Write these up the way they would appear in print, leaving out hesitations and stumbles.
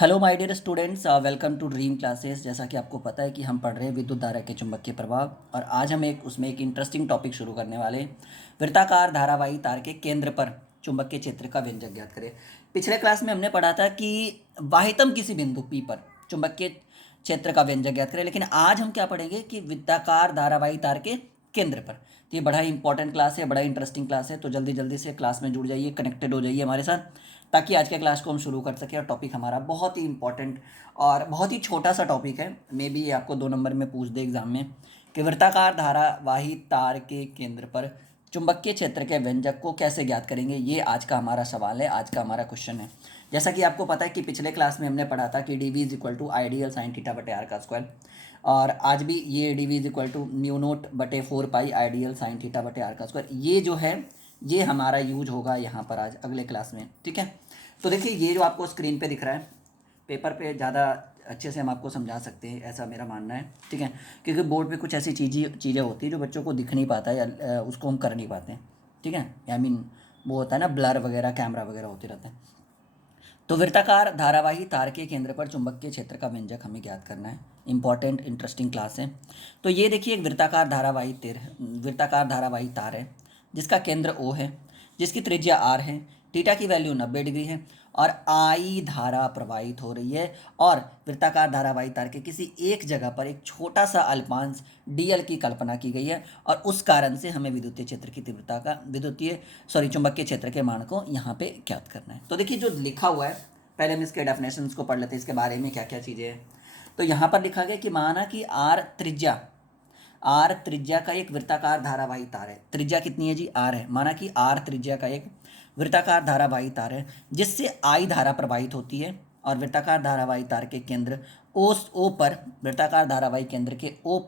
Hello my dear students, welcome to Dream Classes. जैसा कि आपको पता है कि हम पढ़ रहे हैं विद्युत धारा के चुंबकीय प्रभाव, और आज हम उसमें एक इंटरेस्टिंग टॉपिक शुरू करने वाले हैं। वृत्ताकार धारावाही तार के केंद्र पर चुंबकीय क्षेत्र का व्यंजक ज्ञात करें। पिछले क्लास में हमने पढ़ा था कि वाहितम किसी बिंदु पी पर चुंबकीय क्षेत्र का व्यंजक ज्ञात करें, लेकिन आज हम क्या पढ़ेंगे कि वृत्ताकार धारावाही तार के केंद्र पर। तो ये बड़ा ही इंपॉर्टेंट क्लास है, बड़ा इंटरेस्टिंग क्लास है, तो जल्दी जल्दी से क्लास में जुड़ जाइए, कनेक्टेड हो जाइए हमारे साथ, ताकि आज के क्लास को हम शुरू कर सकें। और टॉपिक हमारा बहुत ही इंपॉर्टेंट और बहुत ही छोटा सा टॉपिक है, मे बी ये आपको 2 नंबर में पूछ दे एग्जाम में कि वृत्ताकार धारावाही तार के केंद्र पर चुंबकीय क्षेत्र के व्यंजक को कैसे ज्ञात करेंगे। ये आज का हमारा सवाल है, आज का हमारा क्वेश्चन है। जैसा कि आपको पता है कि पिछले क्लास में हमने पढ़ा था कि D V is equal to ideal sine theta बटे आर का स्क्वायर, और आज भी ये D V is equal to mu naught बटे 4 पाई आइडियल साइन थीटा बटे आर का स्क्वायर, ये जो है ये हमारा यूज होगा यहाँ पर आज अगले क्लास में। ठीक है, तो देखिए ये जो आपको स्क्रीन पे दिख रहा है, पेपर पे ज़्यादा अच्छे से हम आपको समझा सकते हैं, ऐसा मेरा मानना है। ठीक है, क्योंकि बोर्ड पे कुछ ऐसी चीज़ें होती है जो बच्चों को दिख नहीं पाता है, या उसको हम कर नहीं पाते हैं। ठीक है, आई मीन वो होता है ना, ब्लर वगैरह, कैमरा वगैरह होते रहता है। तो वृत्ताकार धारावाही तार के केंद्र पर चुंबकीय क्षेत्र का व्यंजक हमें ज्ञात करना है। इंपॉर्टेंट इंटरेस्टिंग क्लास है। तो ये देखिए एक वृत्ताकार धारावाही तार है जिसका केंद्र O है, जिसकी त्रिज्या R है, थीटा की वैल्यू 90 डिग्री है, और I धारा प्रवाहित हो रही है, और वृत्ताकार धारावाही तार के किसी एक जगह पर एक छोटा सा अल्पांश dl की कल्पना की गई है, और उस कारण से हमें विद्युतीय क्षेत्र की तीव्रता का चुंबकीय क्षेत्र के मान को यहाँ पे ज्ञात करना है। तो देखिए जो लिखा हुआ है, पहले हम इसके डेफिनेशंस को पढ़ लेते हैं, इसके बारे में क्या क्या चीज़ें हैं। तो यहाँ पर लिखा गया कि माना कि आर त्रिज्या का एक वृत्ताकार धारावाही तार है। त्रिज्या कितनी है जी? आर है। माना कि आर त्रिज्या का एक वृत्ताकार धारावाही तार है जिससे आई धारा प्रवाहित होती है, और वृत्ताकार धारावाही तार के केंद्र ओ पर, वृत्ताकार धारावाही केंद्र के ओ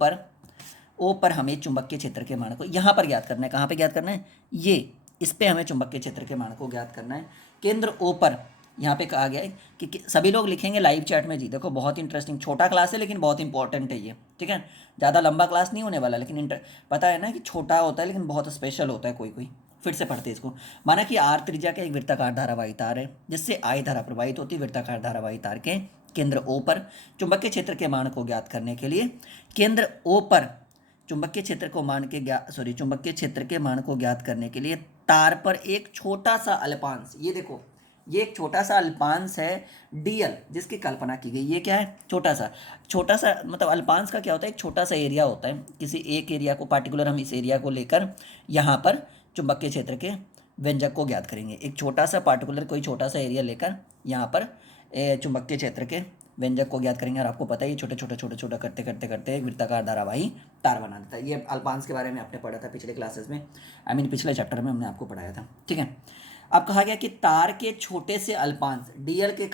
पर हमें चुंबकीय क्षेत्र के मान को यहाँ पर ज्ञात करना है। कहाँ पे ज्ञात करना है? ये इस पे हमें चुंबकीय क्षेत्र के मान को ज्ञात करना है। केंद्र ओ पर यहाँ पे कहा गया है कि सभी लोग लिखेंगे लाइव चैट में जी। देखो बहुत इंटरेस्टिंग छोटा क्लास है, लेकिन बहुत इंपॉर्टेंट है ये। ठीक है, ज़्यादा लंबा क्लास नहीं होने वाला, लेकिन पता है ना कि छोटा होता है लेकिन बहुत स्पेशल होता है कोई कोई। फिर से पढ़ते हैं इसको। माना कि आर त्रिज्या का एक वृत्ताकार धारावाही तार है जिससे आई धारा प्रवाहित होती है। वृत्ताकार धारावाही तार के केंद्र ओ पर चुंबकीय क्षेत्र के मान को ज्ञात करने के लिए केंद्र ओ पर चुंबकीय क्षेत्र के मान को ज्ञात करने के लिए तार पर एक छोटा सा अल्पांश, ये देखो ये एक छोटा सा अल्पांश है डीएल, जिसकी कल्पना की गई। ये क्या है? छोटा सा मतलब अल्पांश का क्या होता है? एक छोटा सा एरिया होता है, किसी एक एरिया को पार्टिकुलर, हम इस एरिया को लेकर यहाँ पर चुंबकीय क्षेत्र के व्यंजक को ज्ञात करेंगे। एक छोटा सा पार्टिकुलर कोई छोटा सा एरिया लेकर यहाँ पर चुंबकीय क्षेत्र के व्यंजक को ज्ञात करेंगे, और आपको पता है ये छोटा करते करते करते एक वृत्ताकार धारावाही तार बना देता है। ये अल्पांश के बारे में आपने पढ़ा था पिछले क्लासेस में, पिछले चैप्टर में हमने आपको पढ़ाया था। ठीक है, अब कहा गया कि तार के छोटे से अल्पांश डीएल के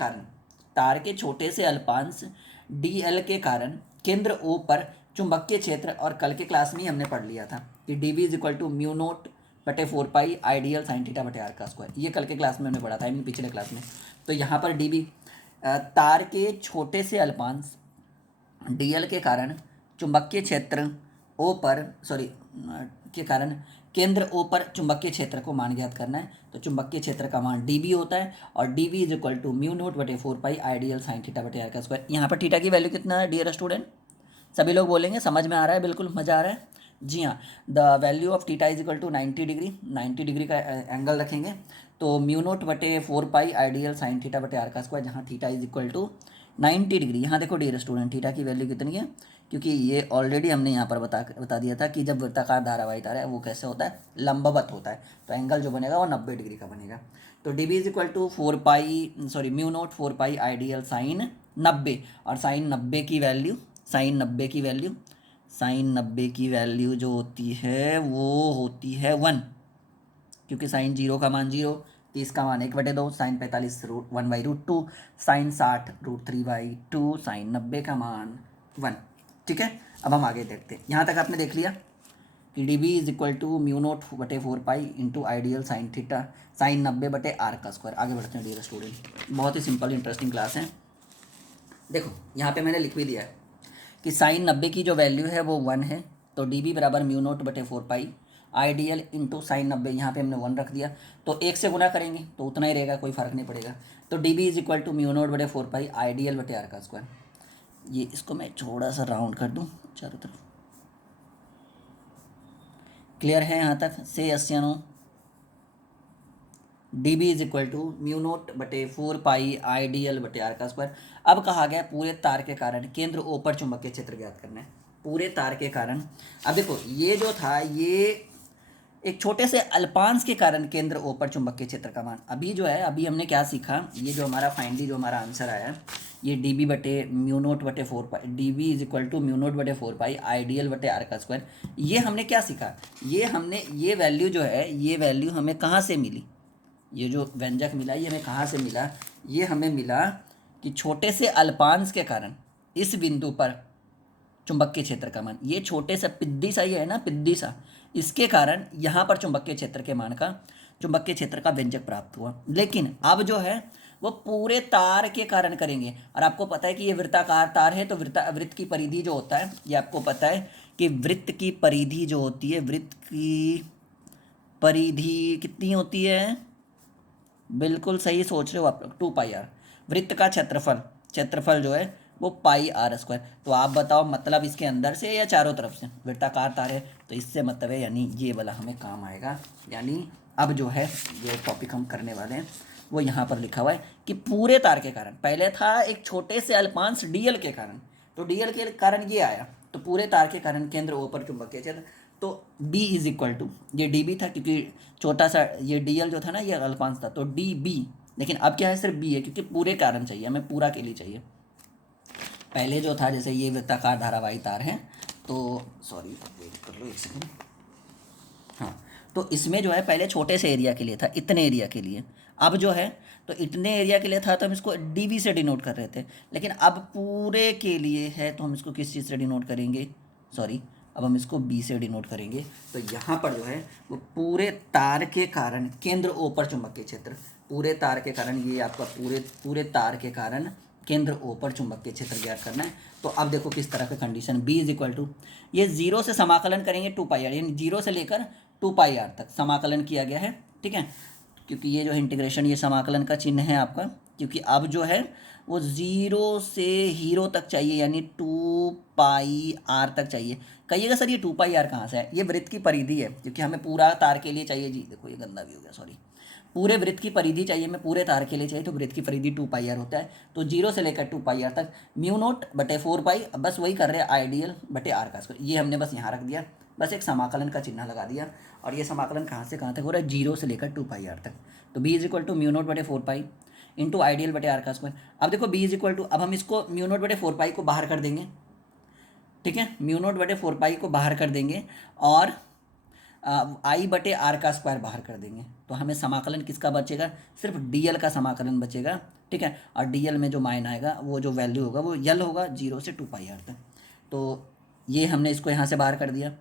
कारण केंद्र ओ पर चुंबकीय क्षेत्र, और कल के क्लास में ही हमने पढ़ लिया था कि D V is equal to mu naught बटे 4 पाई आइडियल साइन थीटा बटे आर का स्क्वायर। ये कल के क्लास में हमने पढ़ा था, पिछले क्लास में। तो यहाँ पर डी वी तार के छोटे से अल्पांश डीएल के कारण चुंबकीय क्षेत्र के कारण केंद्र ओ पर चुंबकीय क्षेत्र को मान ज्ञात करना है। तो चुंबकीय क्षेत्र का मान डी होता है, और D V is equal to mu naught बटे 4 पाई आइडियल साइन थीटा बटे आर का स्क्वायर। यहाँ पर थीटा की वैल्यू कितना है डियर स्टूडेंट? सभी लोग बोलेंगे समझ में आ रहा है, बिल्कुल मज़ा आ रहा है जी हाँ। The value of theta is equal to 90 degree का एंगल रखेंगे। तो म्यू नोट बटे 4 पाई आइडियल साइन थीटा बटे आर का स्क्वायर, जहाँ theta is equal to 90 degree. यहाँ देखो डियर स्टूडेंट, थीटा की वैल्यू कितनी है, क्योंकि ये ऑलरेडी हमने यहाँ पर बता दिया था कि जब वृत्ताकार धारावाही तार है वो कैसे होता है? लंबवत होता है। तो एंगल जो बनेगा वो 90 डिग्री का बनेगा। तो D B is equal to mu naught 4 pi ideal sine 90, और साइन 90 की वैल्यू जो होती है वो होती है 1, क्योंकि साइन 0 का मान 0, 30 का मान 1/2, साइन 45 1/√2, साइन 60 √3/2, साइन 90 का मान 1। ठीक है, अब हम आगे देखते हैं। यहाँ तक आपने देख लिया कि D B is equal to mu naught बटे 4 pi into ideal sine theta sine 90 बटे आर का स्क्वायर। आगे बढ़ते हैं डियर स्टूडेंट, बहुत ही सिंपल इंटरेस्टिंग क्लास है। देखो यहाँ पे मैंने लिख भी दिया है कि साइन 90 की जो वैल्यू है वो 1 है। तो डी बी बराबर म्यू नोट बटे 4 पाई, आइडियल इंटू साइन 90, यहाँ पे हमने 1 रख दिया, तो 1 से गुना करेंगे तो उतना ही रहेगा, कोई फ़र्क नहीं पड़ेगा। तो D B is equal to mu naught बटे 4 पाई आइडियल बटे आर का स्क्वायर। ये इसको मैं थोड़ा सा राउंड कर दूँ चारों तरफ। क्लियर है यहाँ तक से? यस या no? D B is equal to mu naught बटे 4 पाई आइडियल बटे आर का स्क्वायर। अब कहा गया पूरे तार के कारण केंद्र ओ पर चुंबकीय क्षेत्र ज्ञात करना है। पूरे तार के कारण, अब देखो ये जो था ये एक छोटे से अल्पांश के कारण केंद्र ओ पर चुंबकीय क्षेत्र का मान। अभी जो है, अभी हमने क्या सीखा, ये जो हमारा फाइनली जो हमारा आंसर आया, ये डी बी बटे म्यू नोट बटे 4 pi, D B is equal to mu naught बटे 4 पाई आइडियल बटे आर का स्क्वायर। ये हमने क्या सीखा, ये हमने ये वैल्यू जो है, ये वैल्यू हमें कहाँ से मिली, ये जो व्यंजक मिला ये हमें कहाँ से मिला, ये हमें मिला कि छोटे से अल्पांश के कारण इस बिंदु पर चुंबकीय क्षेत्र का मान, ये छोटे सा पिद्दी सा ये है ना, पिद्दी सा, इसके कारण यहाँ पर चुंबकीय क्षेत्र के मान का, चुंबकीय क्षेत्र का व्यंजक प्राप्त हुआ। लेकिन अब जो है वो पूरे तार के कारण करेंगे, और आपको पता है कि ये वृत्ताकार तार है, तो वृत्त की परिधि जो होता है, ये आपको पता है कि वृत्त की परिधि जो होती है, वृत्त की परिधि कितनी होती है, बिल्कुल सही सोच रहे हो आप लोग, 2 पाई आर। वृत्त का क्षेत्रफल जो है वो पाई आर स्क्वायर। तो आप बताओ मतलब इसके अंदर से या चारों तरफ से? वृत्ताकार तार है तो इससे मतलब है, यानी ये वाला हमें काम आएगा। यानी अब जो है ये टॉपिक हम करने वाले हैं वो यहाँ पर लिखा हुआ है कि पूरे तार के कारण, पहले था एक छोटे से अल्पांश डीएल के कारण, तो डीएल के कारण ये आया, तो पूरे तार के कारण केंद्र ओ पर चुंबकीय क्षेत्र, तो B इज इक्वल टू, ये डी बी था क्योंकि छोटा सा ये डी एल जो था ना ये अल्पांश था, तो डी बी, लेकिन अब क्या है सिर्फ बी है क्योंकि पूरे कारण चाहिए हमें, पूरा के लिए चाहिए। पहले जो था जैसे ये वृत्ताकार धारावाही तार है, तो सॉरी वेट कर लो एक सेकंड, हाँ, तो इसमें जो है पहले छोटे से एरिया के लिए था, इतने एरिया के लिए, अब जो है तो इतने एरिया के लिए था तो हम इसको डीबी से डिनोट कर रहे थे, लेकिन अब पूरे के लिए है तो हम इसको किस चीज़ से डिनोट करेंगे, सॉरी अब हम इसको बी से डिनोट करेंगे। तो यहाँ पर जो है वो पूरे तार के कारण केंद्र ओ पर चुंबकीय क्षेत्र, पूरे तार के कारण, ये आपका पूरे तार के कारण केंद्र ओ पर चुंबकीय क्षेत्र ज्ञात करना है। तो अब देखो किस तरह का condition, B is equal to, ये 0 से समाकलन करेंगे 2 पाई आर, यानी 0 से लेकर 2 पाई आर तक समाकलन किया गया है, ठीक है, क्योंकि ये जो है इंटीग्रेशन, ये समाकलन का चिन्ह है आपका, क्योंकि अब जो है वो 0 से हीरो तक चाहिए, यानी 2 पाई आर तक चाहिए। कहिएगा सर ये 2 पाई आर कहाँ से है, ये वृत्त की परिधि है, क्योंकि हमें पूरा तार के लिए चाहिए जी, देखो ये गंदा भी हो गया, सॉरी, पूरे वृत्त की परिधि चाहिए, हमें पूरे तार के लिए चाहिए, तो वृत्त की परिधि 2 पाई आर होता है, तो 0 से लेकर 2 पाई आर तक म्यू नोट बटे 4 पाई, बस वही कर रहे हैं आइडियल बटे आर का स्क्वायर, ये हमने बस यहाँ रख दिया, बस एक समाकलन का चिन्ह लगा दिया, और ये समाकलन कहाँ से कहाँ तक हो रहा है, 0 से लेकर 2 पाई आर तक। तो B is equal to mu naught बटे 4 पाई इंटू आइडियल बटे आर का स्क्वायर। अब देखो बी इज इक्वल टू, अब हम इसको म्यू नोट बटे 4 पाई को बाहर कर देंगे, ठीक है, म्यू नोट बटे 4 पाई को बाहर कर देंगे, और आई बटे आर का स्क्वायर बाहर कर देंगे, तो हमें समाकलन किसका बचेगा, सिर्फ डी एल का समाकलन बचेगा, ठीक है, और डी एल में जो मान आएगा वो जो वैल्यू होगा वो यल होगा 0 से 2 पाई आर तक। तो ये हमने इसको यहाँ से बाहर कर दिया,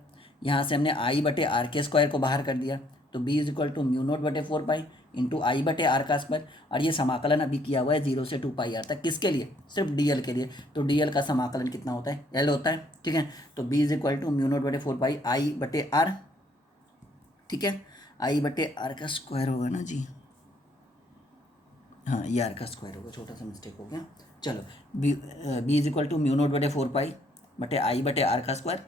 यहाँ से हमने आई बटे आर के स्क्वायर को बाहर कर दिया, तो B is equal to mu naught बटे 4 पाई इंटू आई बटे आर का स्क्वायर, और ये समाकलन अभी किया हुआ है 0 से 2 पाई आर तक, किसके लिए, सिर्फ डी एल के लिए, तो डी एल का समाकलन कितना होता है, एल होता है, ठीक है, तो B is equal to mu naught बटे 4 पाई आई बटे आर, ठीक है, आई बटे आर का स्क्वायर होगा ना जी, हाँ ये आर का स्क्वायर होगा, छोटा सा मिस्टेक हो गया, चलो B is equal to mu naught बटे 4 पाई बटे आई बटे आर का स्क्वायर,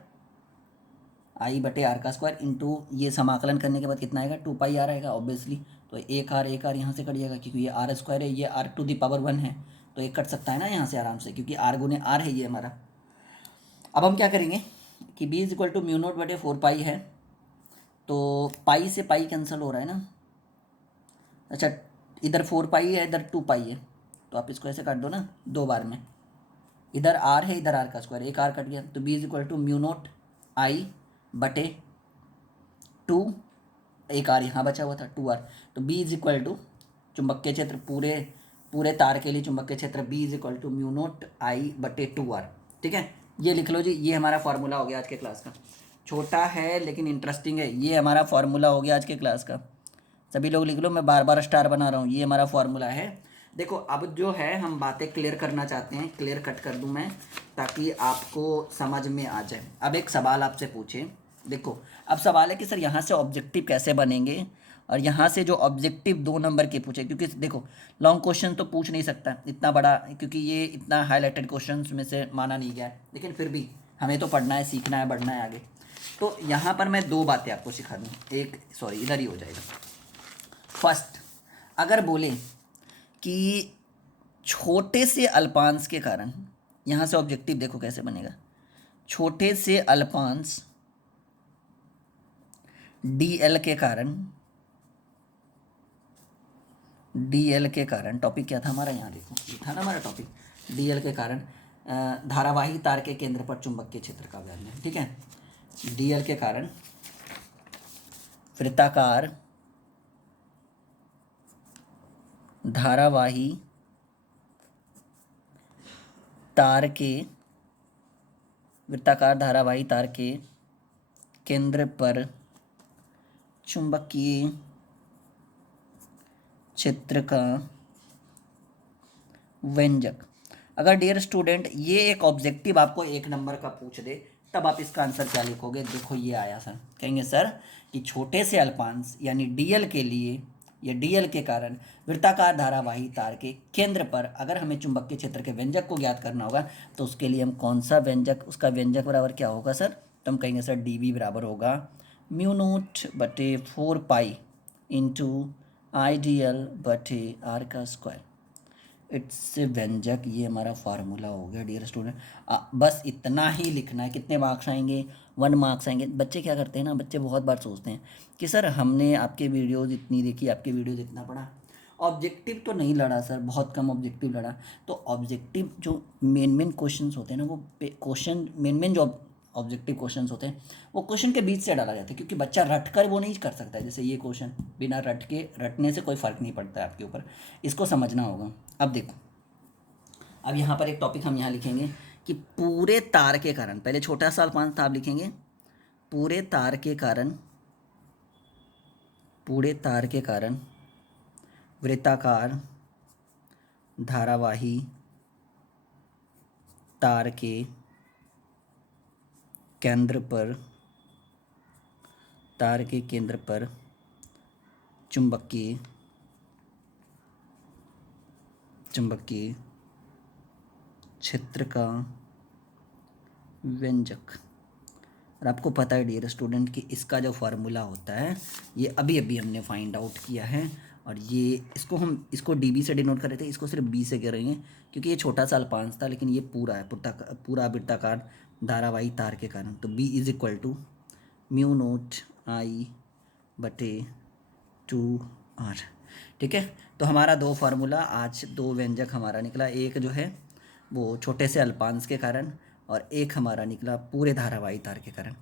आई बटे आर का स्क्वायर इंटू ये समाकलन करने के बाद कितना आएगा, 2 पाई आर आएगा ऑब्वियसली, तो एक आर यहाँ से कट जाएगा क्योंकि ये आर स्क्वायर है, ये आर टू दी पावर 1 है, तो एक कट सकता है ना यहाँ से आराम से, क्योंकि आर गुने आर है ये हमारा। अब हम क्या करेंगे कि B is equal to mu naught बटे 4 पाई है, तो पाई से पाई कैंसिल हो रहा है ना, अच्छा इधर 4 पाई है इधर 2 पाई है, तो आप इसको ऐसे काट दो ना 2 बार में, इधर आर है इधर आर का स्क्वायर, एक आर कट गया, तो B is equal to mu naught I बटे 2, एक आर यहाँ बचा हुआ था 2 आर, तो बी इज इक्वल टू चुंबकीय क्षेत्र पूरे तार के लिए चुंबकीय क्षेत्र B is equal to mu naught I बटे 2 आर, ठीक है, ये लिख लो जी, ये हमारा फॉर्मूला हो गया आज के क्लास का, छोटा है लेकिन इंटरेस्टिंग है, ये हमारा फॉर्मूला हो गया आज के क्लास का, सभी लोग लिख लो, मैं बार बार स्टार बना रहा हूँ, ये हमारा फॉर्मूला है। देखो अब जो है हम बातें क्लियर करना चाहते हैं, क्लियर कट कर दूं मैं ताकि आपको समझ में आ जाए। अब एक सवाल आपसे पूछे देखो अब सवाल है कि सर यहाँ से ऑब्जेक्टिव कैसे बनेंगे और यहाँ से जो ऑब्जेक्टिव 2 नंबर के पूछे, क्योंकि देखो लॉन्ग क्वेश्चन तो पूछ नहीं सकता इतना बड़ा, क्योंकि ये इतना हाईलाइटेड क्वेश्चन में से माना नहीं गया है, लेकिन फिर भी हमें तो पढ़ना है, सीखना है, बढ़ना है आगे। तो यहाँ पर मैं 2 बातें आपको सिखा दूँ, एक सॉरी इधर ही हो जाएगा। फर्स्ट, अगर बोले कि छोटे से अल्पांश के कारण, यहाँ से ऑब्जेक्टिव देखो कैसे बनेगा, छोटे से अल्पांश डीएल के कारण, डीएल के कारण, टॉपिक क्या था हमारा, यहाँ देखो ये था ना हमारा टॉपिक, डीएल के कारण धारावाही तार के केंद्र पर चुंबकीय क्षेत्र का व्यंजन। ठीक है, डीएल के कारण वृत्ताकार धारावाही तार के, वृत्ताकार धारावाही तार के केंद्र पर चुंबकीय क्षेत्र का व्यंजक। अगर डियर स्टूडेंट ये एक ऑब्जेक्टिव आपको 1 नंबर का पूछ दे, तब आप इसका आंसर क्या लिखोगे? देखो ये आया सर, कहेंगे सर कि छोटे से अल्पांश यानी डीएल के लिए, या डीएल के कारण वृत्ताकार धारावाही तार के केंद्र पर अगर हमें चुंबकीय क्षेत्र के व्यंजक को ज्ञात करना होगा, तो उसके लिए हम कौन सा व्यंजक, उसका व्यंजक बराबर क्या होगा सर? तो हम कहेंगे सर डीवी बराबर होगा म्यू नोट बटे 4 pi into I D L बटे आर का स्क्वायर। इट्स व्यंजक, ये हमारा फार्मूला हो गया डियर स्टूडेंट। बस इतना ही लिखना है। कितने मार्क्स आएंगे? 1 मार्क्स आएंगे। बच्चे क्या करते हैं ना, बच्चे बहुत बार सोचते हैं कि सर हमने आपके वीडियोज़ इतनी देखी, आपके वीडियोज़ इतना पढ़ा, ऑब्जेक्टिव तो नहीं लड़ा सर, बहुत कम ऑब्जेक्टिव लड़ा। तो ऑब्जेक्टिव जो मेन क्वेश्चंस होते हैं ना, वो क्वेश्चन मेन जो ऑब्जेक्टिव क्वेश्चंस होते हैं वो क्वेश्चन के बीच से डाला जाता है, क्योंकि बच्चा रट कर वो नहीं कर सकता है। जैसे ये क्वेश्चन बिना रटने से कोई फ़र्क नहीं पड़ता है आपके ऊपर, इसको समझना होगा। अब देखो, अब यहाँ पर एक टॉपिक हम यहाँ लिखेंगे कि पूरे तार के कारण, पहले छोटा सा अल्पांश था, आप लिखेंगे पूरे तार के कारण, पूरे तार के कारण वृत्ताकार धारावाही तार के केंद्र पर, तार के केंद्र पर चुंबकीय क्षेत्र का व्यंजक। और आपको पता है डियर स्टूडेंट कि इसका जो फार्मूला होता है, ये अभी अभी हमने फाइंड आउट किया है, और ये इसको डीबी से डिनोट कर रहे थे, इसको सिर्फ बी से करेंगे क्योंकि ये छोटा सा अल्पांश था, लेकिन ये पूरा है, पूरा वृत्ताकार धारावाही तार के कारण। तो B is equal to mu naught I बटे 2r। ठीक है, तो हमारा 2 फार्मूला, आज 2 व्यंजक हमारा निकला। एक जो है वो छोटे से अल्पांश के कारण, और एक हमारा निकला पूरे धारावाही तार के कारण।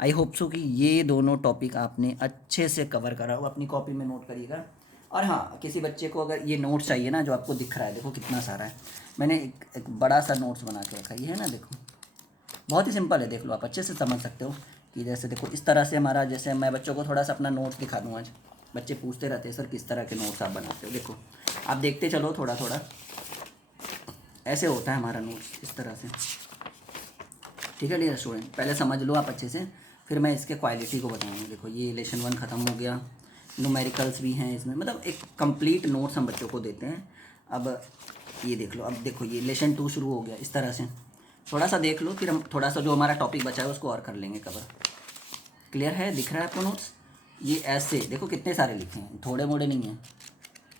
आई होप सो कि ये दोनों टॉपिक आपने अच्छे से कवर करा हो, अपनी कॉपी में नोट करिएगा। और हाँ, किसी बच्चे को अगर ये नोट्स चाहिए ना, जो आपको दिख रहा है, देखो कितना सारा है, मैंने एक बड़ा सा नोट्स बना के रखा है, ये है ना, देखो बहुत ही सिंपल है, देख लो, आप अच्छे से समझ सकते हो कि जैसे देखो इस तरह से हमारा, जैसे मैं बच्चों को थोड़ा सा अपना नोट्स दिखा दूँ आज, बच्चे पूछते रहते हैं सर किस तरह के नोट्स आप बनाते हो। देखो आप देखते चलो, थोड़ा थोड़ा ऐसे होता है हमारा नोट्स, इस तरह से। ठीक है डियर स्टूडेंट, पहले समझ लो आप अच्छे से, फिर मैं इसके क्वालिटी को बताऊँगा। देखो ये लेसन 1 ख़त्म हो गया, न्यूमेरिकल्स भी हैं इसमें, मतलब एक कंप्लीट नोट्स हम बच्चों को देते हैं। अब ये देख लो, अब देखो ये लेसन 2 शुरू हो गया, इस तरह से थोड़ा सा देख लो, फिर हम थोड़ा सा जो हमारा टॉपिक बचा है उसको और कर लेंगे कवर। क्लियर है? दिख रहा है आपको नोट्स? ये ऐसे देखो कितने सारे लिखे हैं, थोड़े मोड़े नहीं हैं,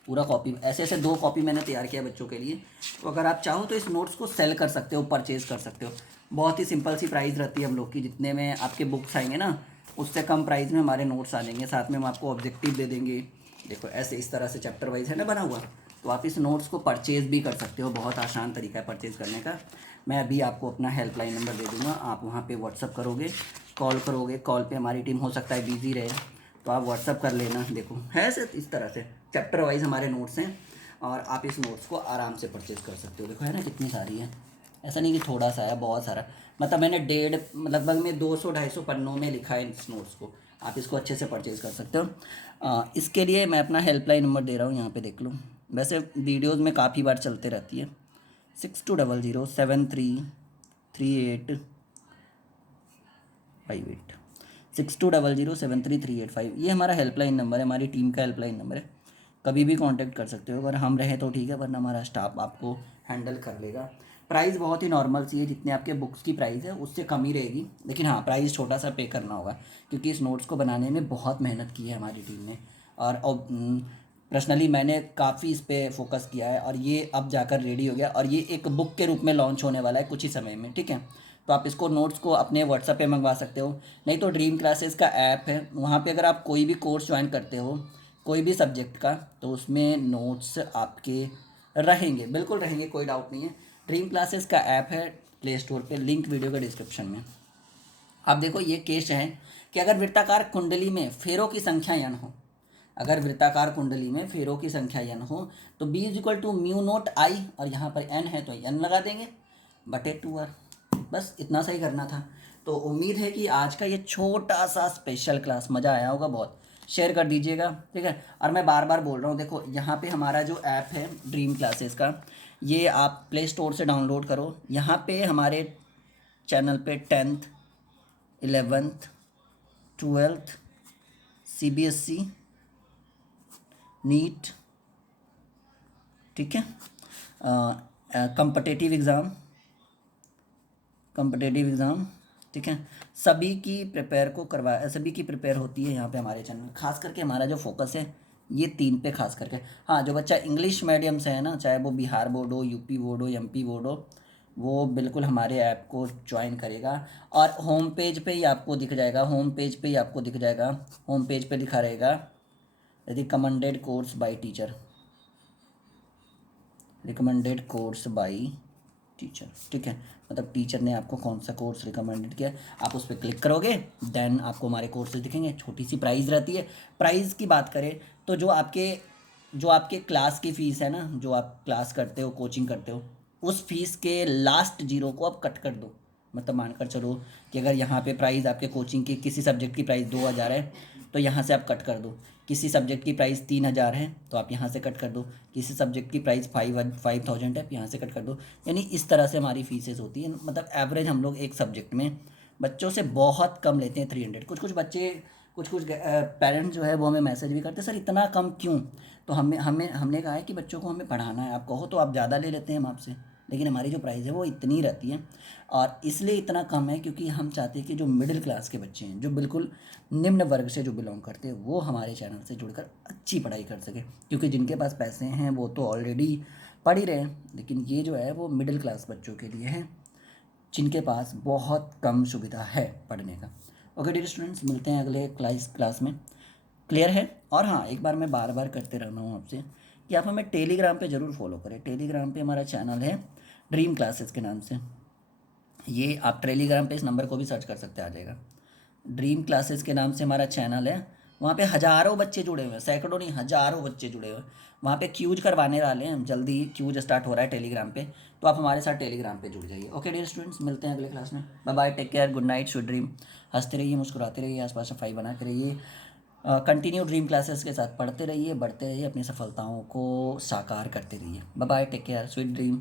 पूरा कॉपी, ऐसे ऐसे 2 कॉपी मैंने तैयार किया बच्चों के लिए। तो अगर आप चाहो तो इस नोट्स को सेल कर सकते हो, परचेज कर सकते हो। बहुत ही सिंपल सी प्राइस रहती है हम लोग की, जितने में आपके बुक्स आएंगे ना, उससे कम प्राइस में हमारे नोट्स आ जाएंगे, साथ में हम आपको ऑब्जेक्टिव दे देंगे। देखो ऐसे इस तरह से चैप्टर वाइज है ना बना हुआ, तो आप इस नोट्स को परचेज़ भी कर सकते हो, बहुत आसान तरीका है परचेज़ करने का। मैं अभी आपको अपना हेल्पलाइन नंबर दे दूँगा, आप वहाँ पे व्हाट्सअप करोगे, कॉल करोगे, कॉल पे हमारी टीम हो सकता है बिजी रहे, तो आप व्हाट्सअप कर लेना। देखो है सर, इस तरह से चैप्टर वाइज हमारे नोट्स हैं, और आप इस नोट्स को आराम से परचेज़ कर सकते हो। देखो है ना कितनी सारी है, ऐसा नहीं कि थोड़ा सा है, बहुत सारा, मतलब मैंने लगभग में 200-250 पन्नों में लिखा है इस नोट्स को, आप इसको अच्छे से परचेज़ कर सकते हो। इसके लिए मैं अपना हेल्पलाइन नंबर दे रहा हूँ, यहाँ पे देख लो, वैसे वीडियोज़ में काफ़ी बार चलते रहती है, 6200733858 62007338 ये हमारा हेल्पलाइन नंबर है, हमारी टीम का हेल्पलाइन नंबर है। कभी भी कांटेक्ट कर सकते हो, अगर हम रहें तो ठीक है, वरना हमारा स्टाफ आपको हैंडल कर लेगा। प्राइस बहुत ही नॉर्मल सी है, जितने आपके बुक्स की प्राइस है उससे कम ही रहेगी, लेकिन हाँ प्राइस छोटा सा पे करना होगा, क्योंकि इस नोट्स को बनाने में बहुत मेहनत की है हमारी टीम ने। और पर्सनली मैंने काफ़ी इस पर फोकस किया है, और ये अब जाकर रेडी हो गया, और ये एक बुक के रूप में लॉन्च होने वाला है कुछ ही समय में, ठीक है। तो आप इसको नोट्स को अपने व्हाट्सएप पे मंगवा सकते हो, नहीं तो ड्रीम क्लासेस का ऐप है, वहाँ पे अगर आप कोई भी कोर्स ज्वाइन करते हो कोई भी सब्जेक्ट का, तो उसमें नोट्स आपके रहेंगे, बिल्कुल रहेंगे, कोई डाउट नहीं है। ड्रीम क्लासेस का ऐप है प्ले स्टोर पे, लिंक वीडियो के डिस्क्रिप्शन में। अब देखो ये केस है कि अगर वृत्ताकार कुंडली में फेरों की संख्या n हो, अगर वृत्ताकार कुंडली में फेरों की संख्या n हो, तो b equal to mu naught I, और यहाँ पर n है तो n लगा देंगे बटे 2r, बस इतना सा ही करना था। तो उम्मीद है कि आज का ये छोटा सा स्पेशल क्लास मज़ा आया होगा बहुत, शेयर कर दीजिएगा, ठीक है। और मैं बार बार बोल रहा हूँ, देखो यहाँ पे हमारा जो ऐप है ड्रीम क्लासेस का, ये आप प्ले स्टोर से डाउनलोड करो। यहाँ पे हमारे चैनल पे 10th 11th 12th CBSE NEET, ठीक है, कम्पटेटिव एग्ज़ाम, ठीक है, सभी की प्रिपेयर होती है यहाँ पे हमारे चैनल। खास करके हमारा जो फोकस है ये 3 पे खास करके। हाँ, जो बच्चा इंग्लिश मीडियम से है ना, चाहे वो बिहार बोर्ड हो, यूपी बोर्ड हो, एमपी बोर्ड हो, वो बिल्कुल हमारे ऐप को ज्वाइन करेगा। और होम पेज पे ही आपको दिख जाएगा, होम पेज पे लिखा रहेगा रिकमेंडेड कोर्स बाय टीचर, ठीक है, मतलब टीचर ने आपको कौन सा कोर्स रिकमेंडेड किया, आप उस पर क्लिक करोगे, देन आपको हमारे कोर्सेज दिखेंगे। छोटी सी प्राइस रहती है। प्राइस की बात करें तो जो आपके क्लास की फ़ीस है ना, जो आप क्लास करते हो, कोचिंग करते हो, उस फीस के लास्ट जीरो को आप कट कर दो। मतलब मानकर चलो कि अगर यहाँ पे प्राइस आपके कोचिंग की किसी सब्जेक्ट की प्राइस 2000 है, तो यहाँ से आप कट कर दो। किसी सब्जेक्ट की प्राइस 3000 है, तो आप यहाँ से कट कर दो। किसी सब्जेक्ट की प्राइस 5000 है, यहाँ से कट कर दो। यानी इस तरह से हमारी फीसेस होती है। मतलब एवरेज हम लोग एक सब्जेक्ट में बच्चों से बहुत कम लेते हैं, 300। कुछ पेरेंट्स जो है वो हमें मैसेज भी करते हैं, सर इतना कम क्यों। तो हमने कहा है कि बच्चों को हमें पढ़ाना है, आप कहो तो आप ज़्यादा ले लेते हैं हम आपसे, लेकिन हमारी जो प्राइस है वो इतनी रहती है। और इसलिए इतना कम है क्योंकि हम चाहते हैं कि जो मिडिल क्लास के बच्चे हैं, जो बिल्कुल निम्न वर्ग से जो बिलोंग करते हैं, वो हमारे चैनल से जुड़कर अच्छी पढ़ाई कर सके। क्योंकि जिनके पास पैसे हैं वो तो ऑलरेडी पढ़ ही रहे हैं, लेकिन ये जो है वो मिडिल क्लास बच्चों के लिए है, जिनके पास बहुत कम सुविधा है पढ़ने का। ओके डियर स्टूडेंट्स, मिलते हैं अगले क्लास में। क्लियर है। और हाँ, एक बार मैं बार बार करते रहना हूँ आपसे कि आप हमें टेलीग्राम पे ज़रूर फॉलो करें। टेलीग्राम पे हमारा चैनल है ड्रीम क्लासेस के नाम से। ये आप टेलीग्राम पे इस नंबर को भी सर्च कर सकते हैं, आ जाएगा। ड्रीम क्लासेस के नाम से हमारा चैनल है। वहाँ पे हज़ारों बच्चे जुड़े हुए हैं, सैकड़ों नहीं हज़ारों बच्चे जुड़े हुए हैं। वहाँ पे क्यूज करवाने वाले हैं, जल्दी ही क्यूज स्टार्ट हो रहा है टेलीग्राम पे, तो आप हमारे साथ टेलीग्राम पे जुड़ जाइए। ओके डियर स्टूडेंट्स, मिलते हैं अगले क्लास में। Bye bye, take care, good night, sweet dream. हंसते रहिए, मुस्कुराते रहिए, आसपास सफाई बना के रहिए। कंटिन्यू ड्रीम क्लासेस के साथ पढ़ते रहिए, बढ़ते रहिए, अपनी सफलताओं को साकार करते रहिए। Bye bye, take care, sweet dream.